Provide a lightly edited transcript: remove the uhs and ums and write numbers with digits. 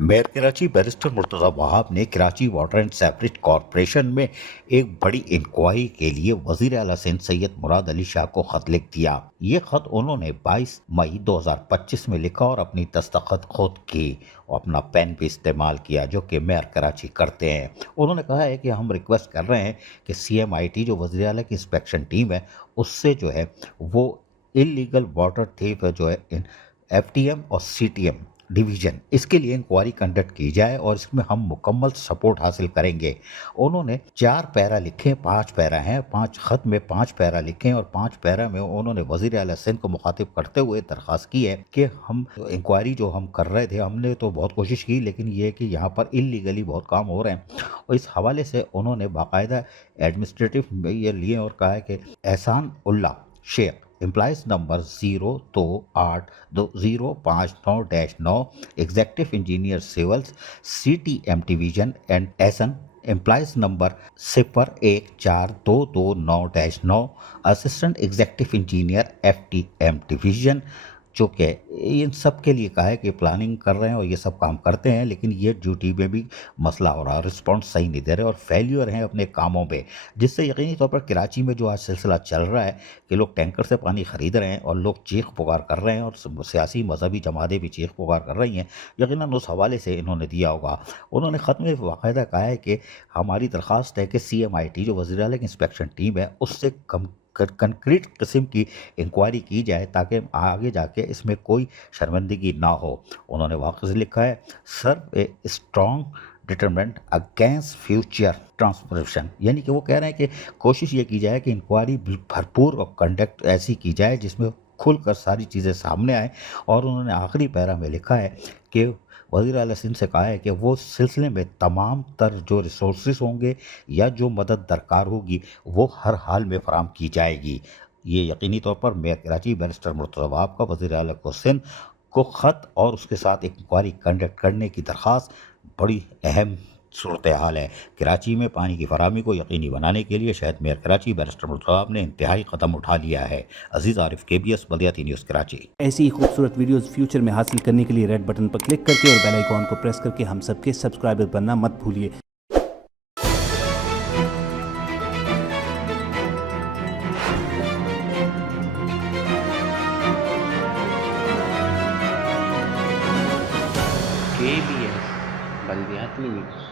Mayor Karachi barrister Murtaza Wahab ने Karachi water and sewerage corporation में एक बड़ी इंक्वायरी के लिए वज़ीर आला सिंध सैयद मुराद अली शाह को खत लिख दिया। ये खत उन्होंने 22 मई 2025 में लिखा और अपनी दस्तखत खुद की और अपना पेन भी इस्तेमाल किया, जो कि मेयर कराची करते हैं। उन्होंने कहा है कि हम रिक्वेस्ट कर रहे हैं कि CMIT जो वज़ीर आला की इंस्पेक्शन टीम है उससे जो है वो इलीगल वाटर थीफ जो है FTM और CTM डिवीज़न, इसके लिए इंक्वायरी कंडक्ट की जाए और इसमें हम मुकम्मल सपोर्ट हासिल करेंगे। उन्होंने 4 पैरा लिखे, 5 पैरा हैं, 5 खत में 5 पैरा लिखे और 5 पैरा में उन्होंने वज़ीर आला सिंध को मुखातिब करते हुए दरख्वास्त की है कि हम इंक्वायरी जो हम कर रहे थे, हमने तो बहुत कोशिश की, लेकिन ये कि यहाँ पर इलीगली बहुत काम हो रहे हैं। और इस हवाले से उन्होंने बाकायदा एडमिनिस्ट्रेटिव ये लिए और कहा है कि Ehsan Ullah Sheikh employees number 0282059-9 executive engineer civils CTM division and एसन employees number 0142229-9 assistant executive engineer FTM division, जो कि इन सब के लिए कहा है कि प्लानिंग कर रहे हैं और ये सब काम करते हैं, लेकिन ये ड्यूटी में भी मसला हो रहा है, रिस्पॉन्स सही नहीं दे रहे और फेल्यूर हैं अपने कामों में, जिससे यकीनी तौर पर कराची में जो आज सिलसिला चल रहा है कि लोग टैंकर से पानी ख़रीद रहे हैं और लोग चीख पुकार कर रहे हैं और सियासी मजहबी जमातें भी चीख पुकार कर रही हैं, यकीनन उस हवाले से इन्होंने दिया होगा। उन्होंने ख़त में बाकायदा कहा है कि हमारी दरख्वास्त है कि CMIT जो वज़ीर आला की इंस्पेक्शन टीम है उससे कंक्रीट किस्म की इंक्वायरी की जाए ताकि आगे जाके इसमें कोई शर्मिंदगी ना हो। उन्होंने वाक़ई लिखा है, serve a strong determent against future transformation, यानी कि वो कह रहे हैं कि कोशिश ये की जाए कि इंक्वायरी भरपूर और कंडक्ट ऐसी की जाए जिसमें खुलकर सारी चीज़ें सामने आए। और उन्होंने आखिरी पैरा में लिखा है कि वज़ीर आला सिंध से कहा है कि वो सिलसिले में तमाम तर जो रिसोर्सेज होंगे या जो मदद दरकार होगी वो हर हाल में फराम की जाएगी। ये यकीनी तौर पर मेयर कराची बैरिस्टर मुर्तज़ा वहाब का वज़ीर आला को सिंध को ख़त और उसके साथ एक इंक्वायरी कंडक्ट करने की दरख्वास्त बड़ी अहम सूरत हाल है। कराची में पानी की फराहमी को यकीनी बनाने के लिए शायद मेयर कराची बैरिस्टर मुर्तज़ा वहाब ने इंतहाई कदम उठा लिया है। अजीज़ आरिफ, KBS बल्दियाती न्यूज़ कराची। ऐसी ही खूबसूरत वीडियोस फ्यूचर में हासिल करने के लिए रेड बटन पर क्लिक करके और बेल आइकॉन को प्रेस करके हम सबके सब्सक्राइबर बनना मत भूलिए। KBS बल्दियाती न्यूज़।